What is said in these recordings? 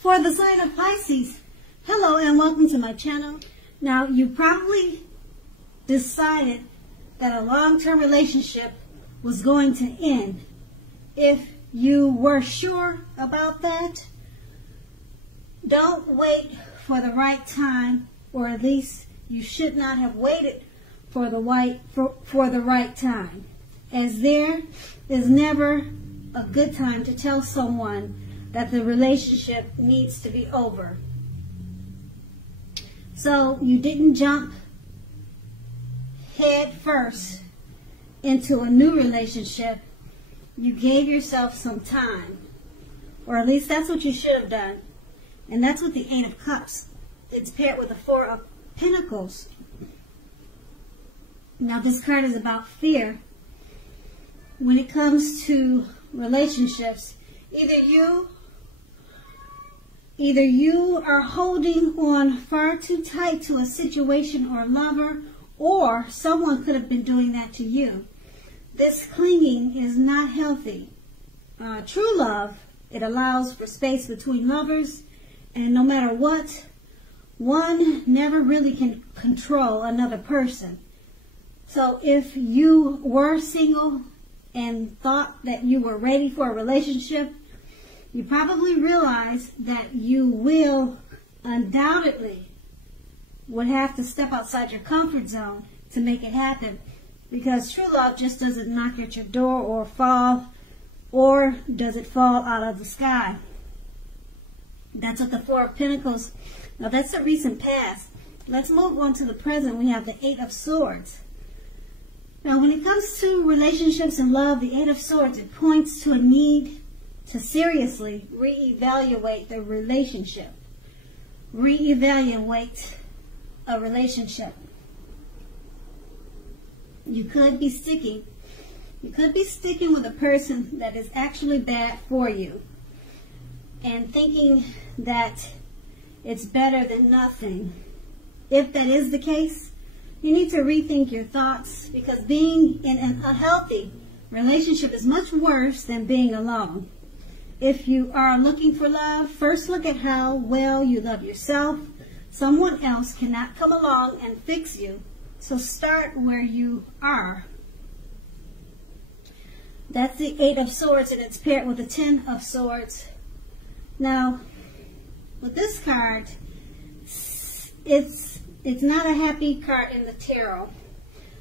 For the sign of Pisces, hello and welcome to my channel. Now, you probably decided that a long-term relationship was going to end. If you were sure about that, don't wait for the right time, or at least you should not have waited for the right time, as there is never a good time to tell someone that the relationship needs to be over. So you didn't jump head first into a new relationship. You gave yourself some time, or at least that's what you should have done. And that's what the Eight of Cups, it's paired with the Four of Pentacles. Now this card is about fear. When it comes to relationships, either you are holding on far too tight to a situation or lover, or someone could have been doing that to you. This clinging is not healthy. True love, it allows for space between lovers, and no matter what, one never really can control another person. So if you were single and thought that you were ready for a relationship, you probably realize that you will undoubtedly would have to step outside your comfort zone to make it happen, because true love just doesn't knock at your door or does it fall out of the sky. That's what the Four of Pentacles. Now that's the recent past. Let's move on to the present. We have the Eight of Swords. Now when it comes to relationships and love, the Eight of Swords, it points to a need to seriously reevaluate the relationship. Reevaluate a relationship. You could be sticking with a person that is actually bad for you, and thinking that it's better than nothing. If that is the case, you need to rethink your thoughts, because being in an unhealthy relationship is much worse than being alone. If you are looking for love, first look at how well you love yourself. Someone else cannot come along and fix you, so start where you are. That's the Eight of Swords, and it's paired with the Ten of Swords. Now, with this card, it's not a happy card in the tarot.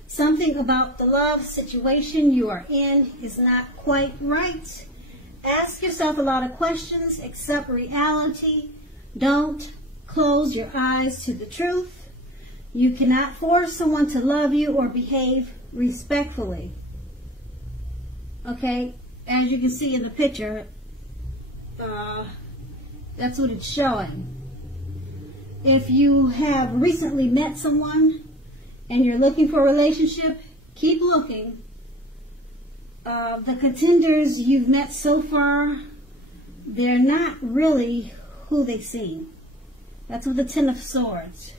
Something about the love situation you are in is not quite right. Ask yourself a lot of questions, accept reality. Don't close your eyes to the truth. You cannot force someone to love you or behave respectfully. Okay, as you can see in the picture, that's what it's showing. If you have recently met someone and you're looking for a relationship, keep looking. The contenders you've met so far, they're not really who they seem. That's with the Ten of Swords.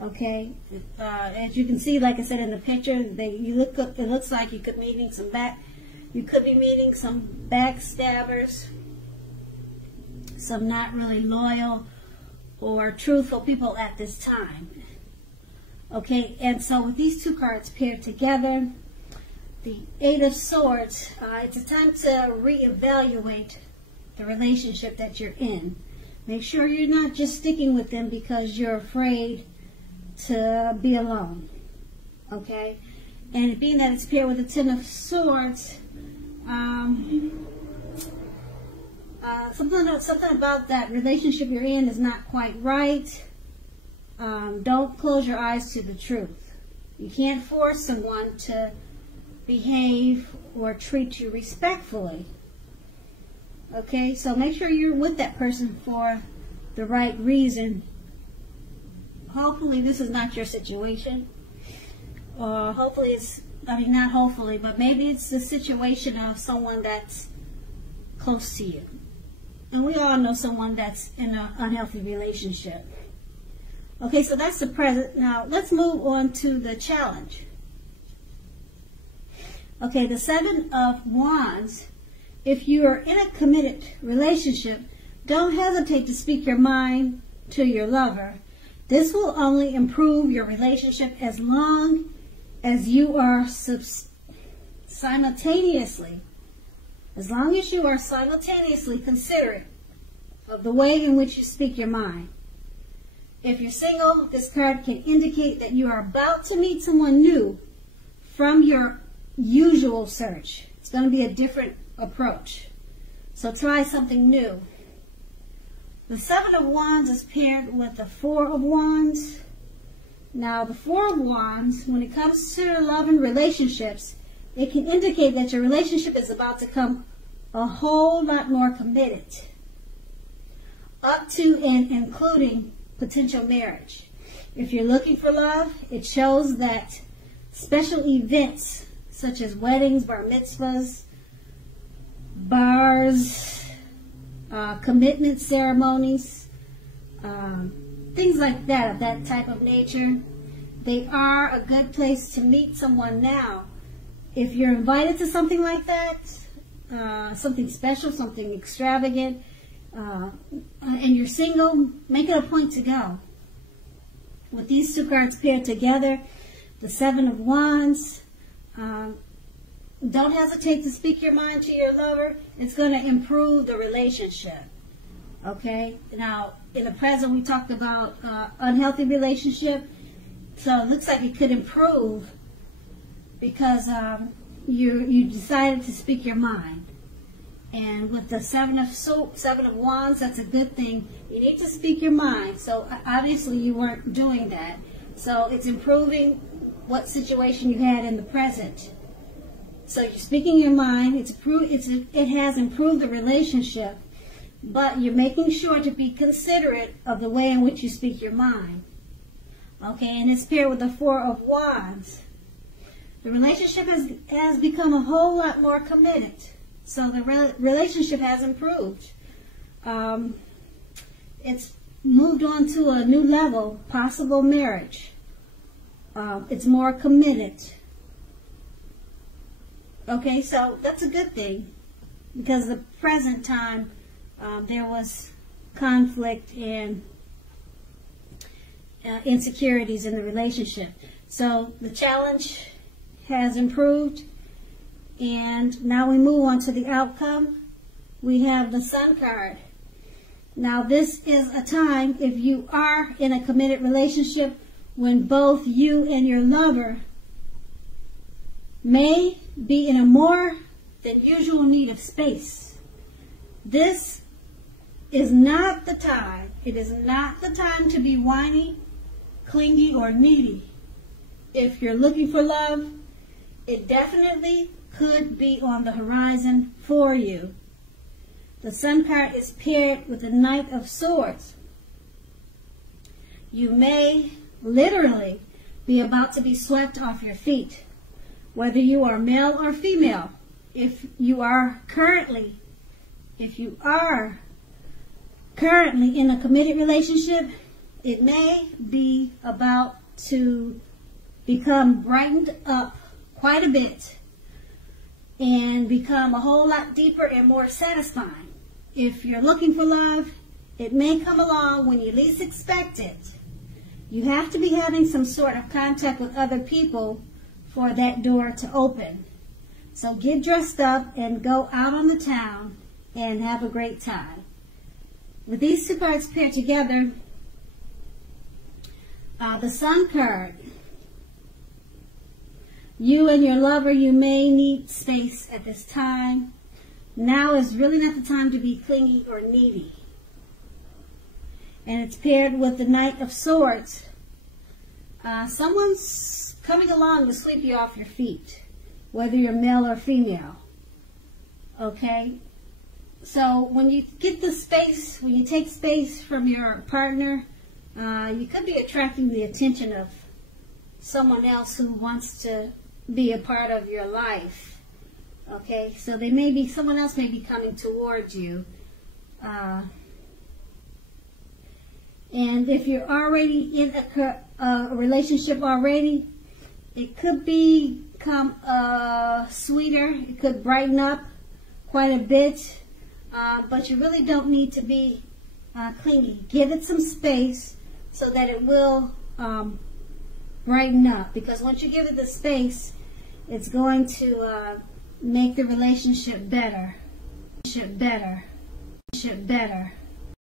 Okay, as you can see, like I said in the picture, it looks like you could be meeting some backstabbers, some not really loyal or truthful people at this time. Okay, and so with these two cards paired together, the Eight of Swords, it's a time to reevaluate the relationship that you're in. Make sure you're not just sticking with them because you're afraid to be alone. Okay? And being that it's paired with the Ten of Swords, something about that relationship you're in is not quite right. Don't close your eyes to the truth. You can't force someone to behave or treat you respectfully. Okay, so make sure you're with that person for the right reason. Hopefully this is not your situation. Hopefully not hopefully, but maybe it's the situation of someone that's close to you. And we all know someone that's in an unhealthy relationship. Okay, so that's the present. Now let's move on to the challenge. Okay, the Seven of Wands. If you are in a committed relationship, don't hesitate to speak your mind to your lover. This will only improve your relationship as long as you are simultaneously considerate of the way in which you speak your mind. If you're single, this card can indicate that you are about to meet someone new from your usual search. It's going to be a different approach. So try something new. The Seven of Wands is paired with the Four of Wands. Now, the Four of Wands, when it comes to love and relationships, it can indicate that your relationship is about to come a whole lot more committed, up to and including potential marriage. If you're looking for love, it shows that special events such as weddings, bar mitzvahs, bars, commitment ceremonies, things like that, of that type of nature, they are a good place to meet someone now. If you're invited to something like that, something special, something extravagant, and you're single, make it a point to go. With these two cards paired together, the Seven of Wands, don't hesitate to speak your mind to your lover. It's going to improve the relationship. Okay? Now, in the present, we talked about unhealthy relationship. So it looks like it could improve because you decided to speak your mind. And with the Seven of Wands, that's a good thing. You need to speak your mind. So obviously you weren't doing that. So it's improving what situation you had in the present. So you're speaking your mind. It has improved the relationship, but you're making sure to be considerate of the way in which you speak your mind. Okay, and it's paired with the Four of Wands. The relationship has become a whole lot more committed. So the relationship has improved. It's moved on to a new level, possible marriage. It's more committed. Okay, so that's a good thing because the present time there was conflict and insecurities in the relationship. So the challenge has improved. And now we move on to the outcome. We have the Sun card. Now this is a time, if you are in a committed relationship, when both you and your lover may be in a more than usual need of space. This is not the time. It is not the time to be whiny, clingy, or needy. If you're looking for love, it definitely could be on the horizon for you. The Sun card is paired with the Knight of Swords. You may literally be about to be swept off your feet, whether you are male or female. If you are currently in a committed relationship, it may be about to become brightened up quite a bit and become a whole lot deeper and more satisfying. If you're looking for love, it may come along when you least expect it. You have to be having some sort of contact with other people for that door to open. So get dressed up and go out on the town and have a great time. With these two cards paired together, the Sun card, you and your lover, you may need space at this time. Now is really not the time to be clingy or needy. And it's paired with the Knight of Swords. Someone's coming along to sweep you off your feet, whether you're male or female. Okay? So when you get the space, when you take space from your partner, you could be attracting the attention of someone else who wants to be a part of your life. Okay, so someone else may be coming towards you. And if you're already in a relationship already, it could become sweeter. It could brighten up quite a bit. but you really don't need to be clingy. Give it some space so that it will brighten up, because once you give it the space, it's going to make the relationship better.